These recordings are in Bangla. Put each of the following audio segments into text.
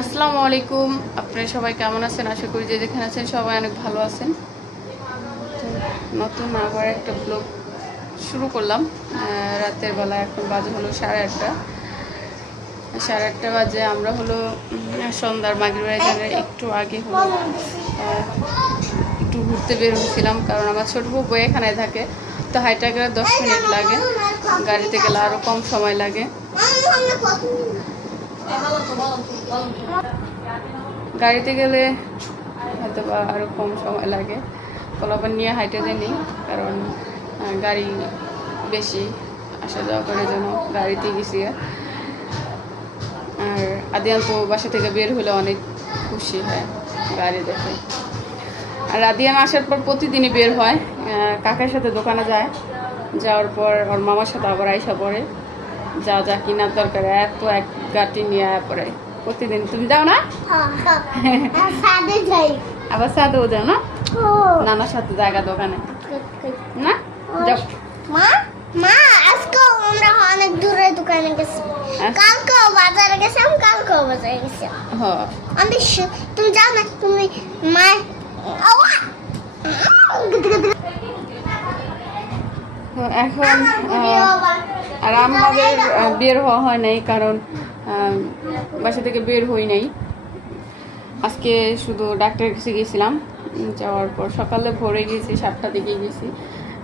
আসসালামু আলাইকুম। আপনারা সবাই কেমন আছেন? আশা করি যে যেখানে আছেন সবাই অনেক ভালো আছেন। নতুন আবার একটা ব্লগ শুরু করলাম। রাতের বেলা এখন বাজে হলো সাড়ে আটটা। সাড়ে আটটা বাজে, আমরা হলো সন্ধ্যার মাগরিব বাজারে একটু আগে হলো একটু ঘুরতে বের হয়েছিলাম কারণ আমার ছোট বউ এখানে থাকে। তো হাইটা গেলে দশ মিনিট লাগে। গাড়িতে গেলে আরও কম সময় লাগে। গাড়িতে গেলে হয়তো বা আরও কম সময় লাগে। কলাপান নিয়ে হাইটে যায়নি কারণ গাড়ি বেশি আসা যাওয়া করার জন্য গাড়িতে গেছি। আর আদিয়ান তো বাসা থেকে বের হলে অনেক খুশি হয় গাড়ি দেখে। আর আদিয়ান আসার পর প্রতিদিনই বের হয় কাকার সাথে দোকানে যায়। যাওয়ার পর ওর মামার সাথে আবার আইসা পড়ে। যা যা কেনার দরকার, এত এক গাটি নিয়ে পড়ে। প্রতিদিন। তুমি যাও না? যাই আবার সাথেও যাও না? নানার সাথে জায়গা দোকানে। না? যাও। মা? মা আজকে আমরা অনেক দূরে দোকানে গেছি। আচ্ছা। কালকেও বাজারে গেছিলাম কালকেও বাজারে গেছিলাম। আমি তুমি যাও না তুমি মা এখন আর আমাদের বের হওয়া হয় নাই কারণ বাসা থেকে বের হই নাই। আজকে শুধু ডাক্তারের কাছে গেছিলাম যাওয়ার পর সকালে ভোরে গেছি সাতটা দিকে গেছি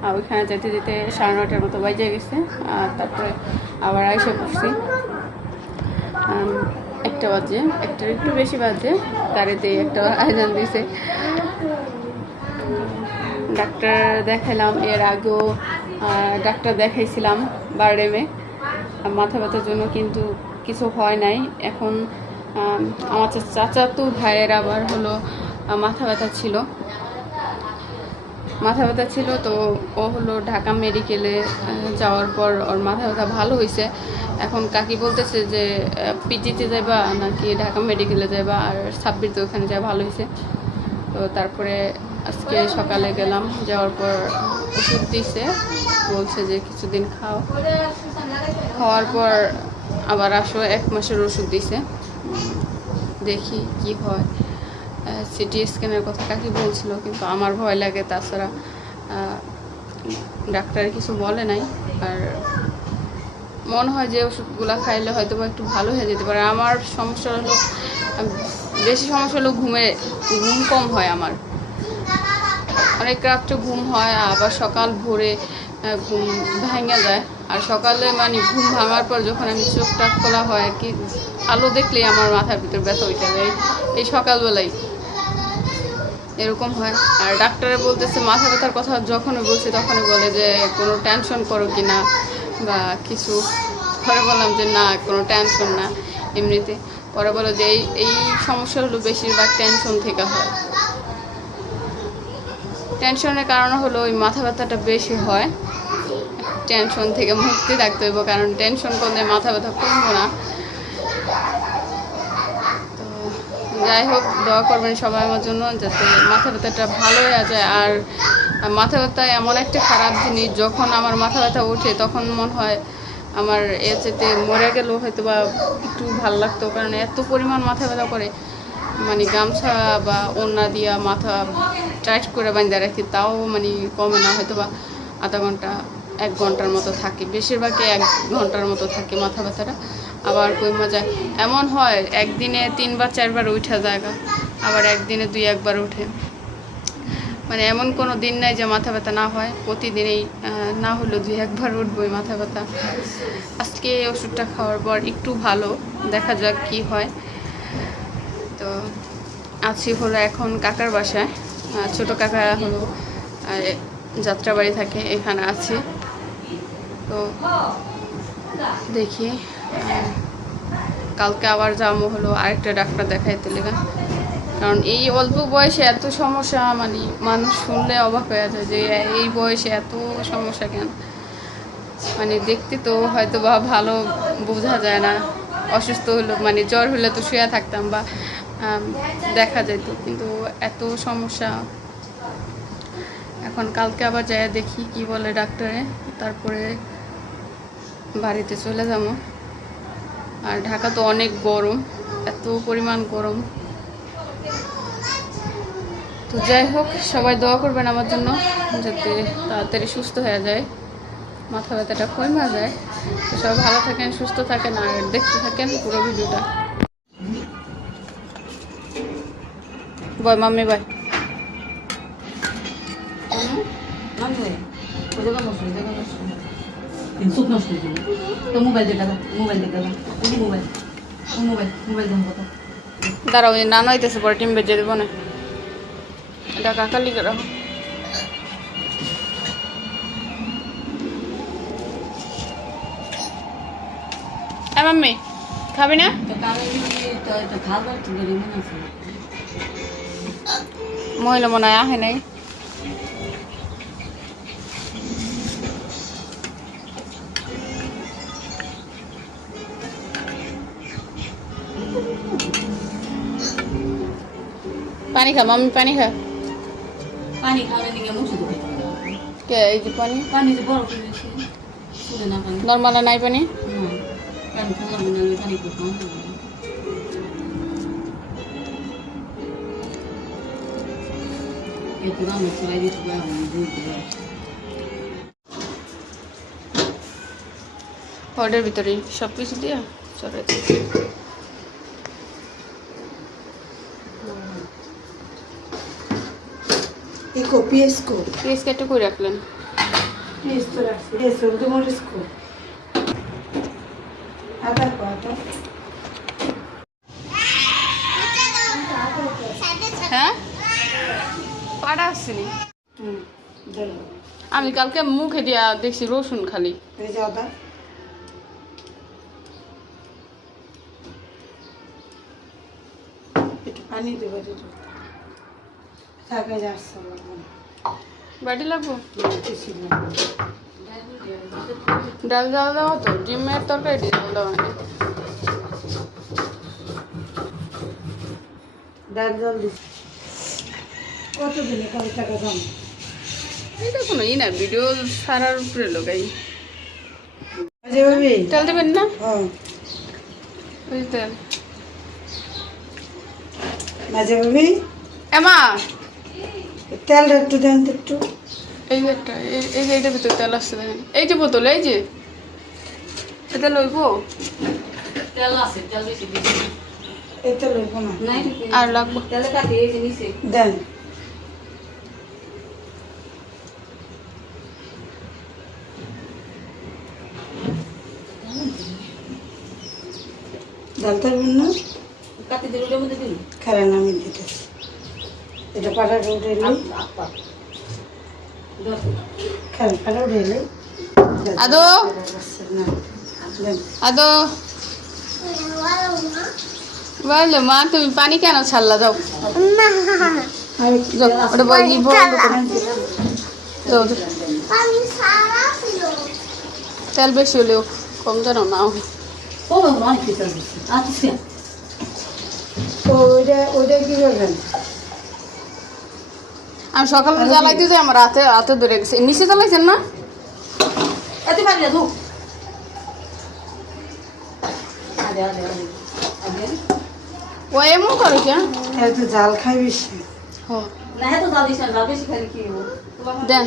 আর ওইখানে যেতে যেতে সাড়ে নটার মতো বাজে গেছে, আর তারপরে আবার আইসা পড়ছি। একটা বাজে একটার একটু বেশি বাজে, গাড়িতে একটা আয়োজন দিয়েছে ডাক্তার দেখালাম এর আগেও ডাক্তার দেখাইছিলাম বারডেমে। মাথা ব্যথার জন্য কিন্তু কিছু হয় নাই। এখন আমার চাচাতো ভাইয়ের আবার হলো মাথা ব্যথা ছিল। মাথা ব্যথা ছিল তো ও হলো ঢাকা মেডিকেলে যাওয়ার পর ওর মাথা ব্যথা ভালো হয়েছে এখন কাকি বলতেছে যে পিজিতে যাইবা নাকি ঢাকা মেডিকেলে যাইবা, আর ছাব্বিশ তো ওখানে যা ভালো হয়েছে তো তারপরে আজকে সকালে গেলাম, যাওয়ার পর ওষুধ দিছে, বলছে যে কিছুদিন খাও। খাওয়ার পর আবার আসো, এক মাসের ওষুধ দিছে। দেখি কি হয়। সিটি স্ক্যানের কথা কাকি বলছিল, কিন্তু আমার ভয় লাগে, তাছাড়া ডাক্তার কিছু বলে নাই। আর মনে হয় যে ওষুধগুলো খাইলে হয়তো একটু ভালো হয়ে যেতে পারে। আমার সমস্যা হলো, বেশি সমস্যা হলো ঘুমে, ঘুম কম হয় আমার। অনেক রাত্রে ঘুম হয়, আবার সকাল ভোরে ঘুম ভেঙে যায়। আর সকালে মানে ঘুম ভাঙার পর যখন আমি চোখটা খোলা হয় আর কি, আলো দেখলেই আমার মাথার ভিতর ব্যথা উঠে যায়। এই সকালবেলায় এরকম হয়। আর ডাক্তারে বলতেছে, মাথা ব্যথার কথা যখনই বলছি তখনই বলে যে, কোনো টেনশন করো কি না বা কিছু। পরে বললাম যে, না, কোনো টেনশন না, এমনিতে। পরে বলো যে, এই এই সমস্যাগুলো বেশিরভাগ টেনশন থেকে হয়। টেনশনের কারণে হলো ওই মাথা ব্যথাটা বেশি হয়। টেনশন থেকে মুক্তি থাকতে হইব, কারণ টেনশন করলে মাথা ব্যথা কমবো না। তো যাই হোক, দোয়া করবেন সবাই আমার জন্য যাতে মাথা ব্যথাটা ভালো হয়ে যায়। আর মাথা ব্যথা এমন একটা খারাপ জিনিস, যখন আমার মাথা ব্যথা ওঠে, তখন মনে হয় আমার এর চেতে মরে গেলেও হয়তো বা একটু ভালো লাগতো, কারণ এত পরিমাণ মাথা ব্যথা করে। মানে গামছা বা ওড়না দিয়া মাথা টাইট করে বাঁধা রাখি, তাও মানে কমে না হয়তো বা আধা ঘণ্টা এক ঘণ্টার মতো থাকে। বেশিরভাগই এক ঘণ্টার মতো থাকে মাথা ব্যথাটা। আবার কই মজা, এমন হয় একদিনে তিনবার, চারবার উঠা জায়গা, আবার একদিনে দুই, একবার উঠে। মানে এমন কোনো দিন নাই যে মাথা ব্যথা না হয়, প্রতিদিনেই না হলেও দুই, একবার উঠবই মাথা ব্যথা। আজকে ওষুধটা খাওয়ার পর একটু ভালো, দেখা যাক কি হয়। তো আছি হলো এখন কাকার বাসায়। ছোট কাকা হলো যাত্রাবাড়ি থাকে, এখানে আছি। তো দেখি কালকে আবার যাব হলো আরেকটা ডাক্তার দেখাইতে লেগে। কারণ এই অল্প বয়সে এত সমস্যা মানে মানুষ শুনলে অবাক হয়ে যায় যে এই বয়সে এত সমস্যা কেন? মানে দেখতে তো হয়তো বা ভালো বোঝা যায় না। অসুস্থ হলো মানে জ্বর হলে তো শুয়ে থাকতাম বা দেখা যেত কিন্তু এত সমস্যা। এখন কালকে আবার যায় দেখি কি বলে ডাক্তারে। তারপরে বাড়িতে চলে যাব। আর ঢাকা তো অনেক গরম, এত পরিমাণ গরম। তো যাই হোক, সবাই দোয়া করবেন আমার জন্য, যাতে তাড়াতাড়ি সুস্থ হয়ে যায়। মাথা ব্যথাটা কমে যায়। তো সবাই ভালো থাকেন, সুস্থ থাকেন, আর দেখতে থাকেন পুরো ভিডিওটা। বয় মাম্মি বয় সুখ নষ্ট হয়ে যাবে। তো মোবাইল দেখা মোবাইল দেখা দাও। এই মোবাইল ও মোবাইল মোবাইল দাঁড়াও ওই নানা হইতেছে পরে টিম বেজে দেবো না। এটা কাকালি হ্যাঁ মাম্মি খাবি না? মহিলা মনে হয় আহে নাই। পানি খা মাম্মি পানি খা। পানি খাওয়ার দিকে মুছে দেবে। কে এই যে পানি? পানি যে বড় করে দিয়েছে শুনে না পানি। নর্মাল নাই পানি? না পানি করতে দিতে দুই দিলে ওটার ভিতরেই সব কিছু দিয়া চলে Ecco, piesco. পেঁয়াজ কেটে করে রাখলেন. হ্যাঁ পাড়া আসছিনি Mm. আমি কালকে মুখে দিয়া দেখছি রসুন খালি? একটু পানি দেবো বাটি লাগবো ডাল ডাল দেওয়া তো ডিমের তরকারি ডাল দেওয়া ডাল কত দিনে কত টাকা দাম এটা কোনো ই না ভিডিও সারার উপরে লোকাই তেল দেবেন না ওই তেল মাঝে ভাবি এমা তেলটা একটু দেন তো একটু। এই যে একটা এই- যে এইটার ভিতরে তেল আসছে দেখেন। এই যে বোতল এই যে। এটা লইবো? তেল আছে তেল বেশি দিছি। এই না। আর লাগবো। তেলে কাটি এই যে নিচে দেন। ডাল না? কাটি দিলে ওটার মধ্যে দিল খারান আমি দিতেছি। এটা পাটাটা উঠে এলে খারান উঠে এলে আদো। আদো। বলো মা তুমি পানি কেন ছাড়লা? যাও। ওটা বই তেল বেশি হলেও কম যেন না আচ্ছা। ওইটা ওইটা কি করবেন আমি সকালে জ্বালাইতে যাই আমার রাতে রাতে ধরে গেছে। নিচে জ্বালাইছেন না? এত পানি না ধুক। আদে আদে আদে আদে। ও এমন করে কে এত জাল খাই বেশি। হ না হ্যাঁ তো দাও দিস বেশি খালি কি দেন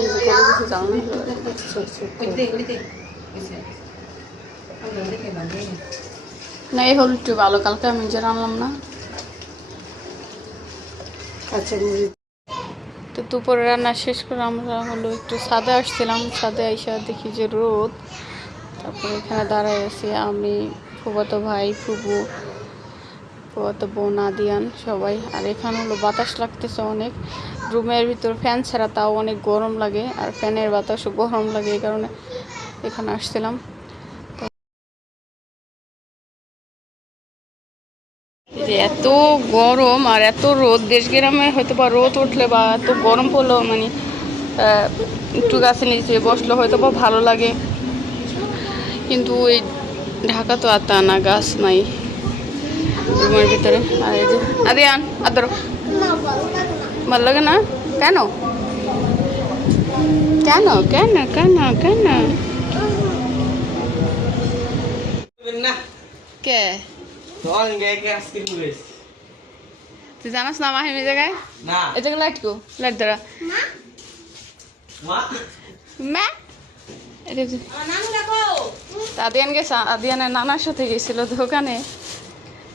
না। এই হল ভালো কালকে আমি যে না। মরিচ তো দুপুরে রান্না শেষ করে আমরা হলো একটু ছাদে আসছিলাম। ছাদে আইসা দেখি যে রোদ। তারপরে এখানে দাঁড়ায় আছি আমি ফুবাতো ভাই ফুবু ফুবাতো বোন, আদিয়ান সবাই। আর এখানে হলো বাতাস লাগতেছে অনেক। রুমের ভিতর ফ্যান ছাড়া তাও অনেক গরম লাগে। আর ফ্যানের বাতাসও গরম লাগে এই কারণে এখানে আসছিলাম। যে এত গরম আর এত রোদ দেশ গ্রামে হয়তো বা রোদ উঠলে বা এত গরম পড়লেও মানে একটু গাছের নিচে বসলে হয়তো বা ভালো লাগে। কিন্তু ওই ঢাকা তো আর তা না গাছ নাই রুমের ভিতরে। আর এই যে আদি আন আদর ভালো লাগে না? ভালো লাগে না কেন? কেন? কেন? কেন? কেন কে? তুই জানাস না মাহিম এই জায়গায়? না। এই জায়গায় লাইট কো লাইট ধরা। মা? আদিয়ান গেছে আদিয়ানের নানার সাথে গেছিল দোকানে।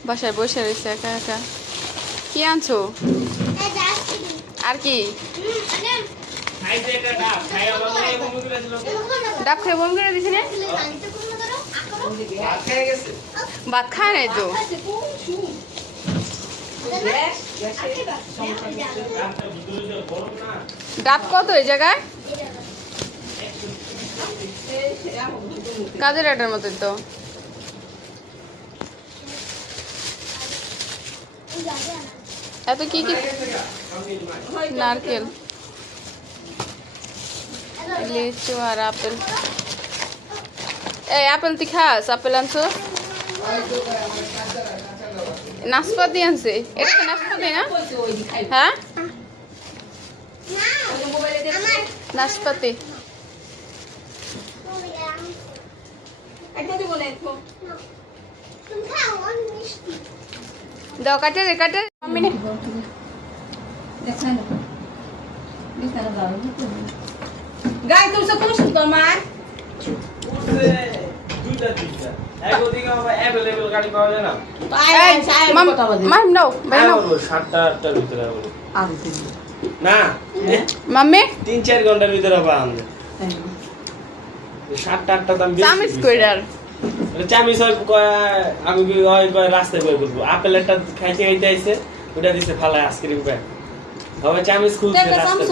বাসায় বসে রয়েছে একা একা। কি আনছো। আর কি। ডাব খেয়ে বমি করে দিছি না আসলে পানিতে কোনো ধরো, আঁকড়ো। ভাত খেয়ে নাই তো? ডাব কত এই জায়গায়? কাজের আটার মতো তো। এত কি কি? নারকেল। লিচু আর আপেল। এই আপেল তুই খাস, আপেল আনছো? নাশপাতি আনছে। এটা নাশপাতি না? হ্যাঁ? আমার নাশপাতি। দাও, কাটে রে, কাটে দাও গাই কোন মা। উঠছে দুইটা দুইটা এক ওদিকে আবার অ্যাভেলেবল গাড়ি পাওয়া যায় না। মাম মাম নাও ভাই হ্যাঁ নাও। সাতটা আটটার ভিতরে বলব না? মাম্মি? তিন চার ঘণ্টার ভিতরে পাওয়া আমাদের। সাতটা আটটা দাম বেশি কইরার এটা হয় আমি হয় কয় রাস্তায় করব আপেলেরটা খাইতে খাইতে আইছে ওটা দিছে ফালায় আইসক্রিম খায় হবে চামিচ খুলছে রাস্তায়